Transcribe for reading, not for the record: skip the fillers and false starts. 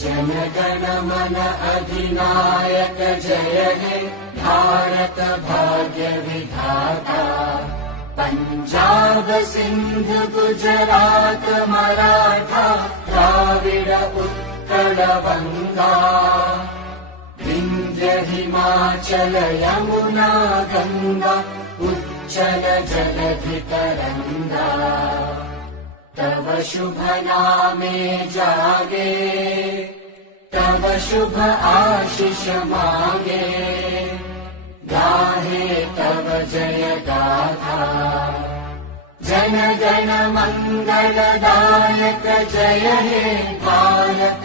जनगण मन अधिनायक जय हे भारत भाग्य विधाता। पंजाब सिंध गुजरात मराठा द्राविड उत्कल बंगा। विंध्य हिमाचल यमुना गंगा उच्चल जलधि तरंगा। तव शुभ नामे जागे तव शुभ आशीष मांगे। गाहे तव जय गाथा जन गण मंगलदायक जय हे भारत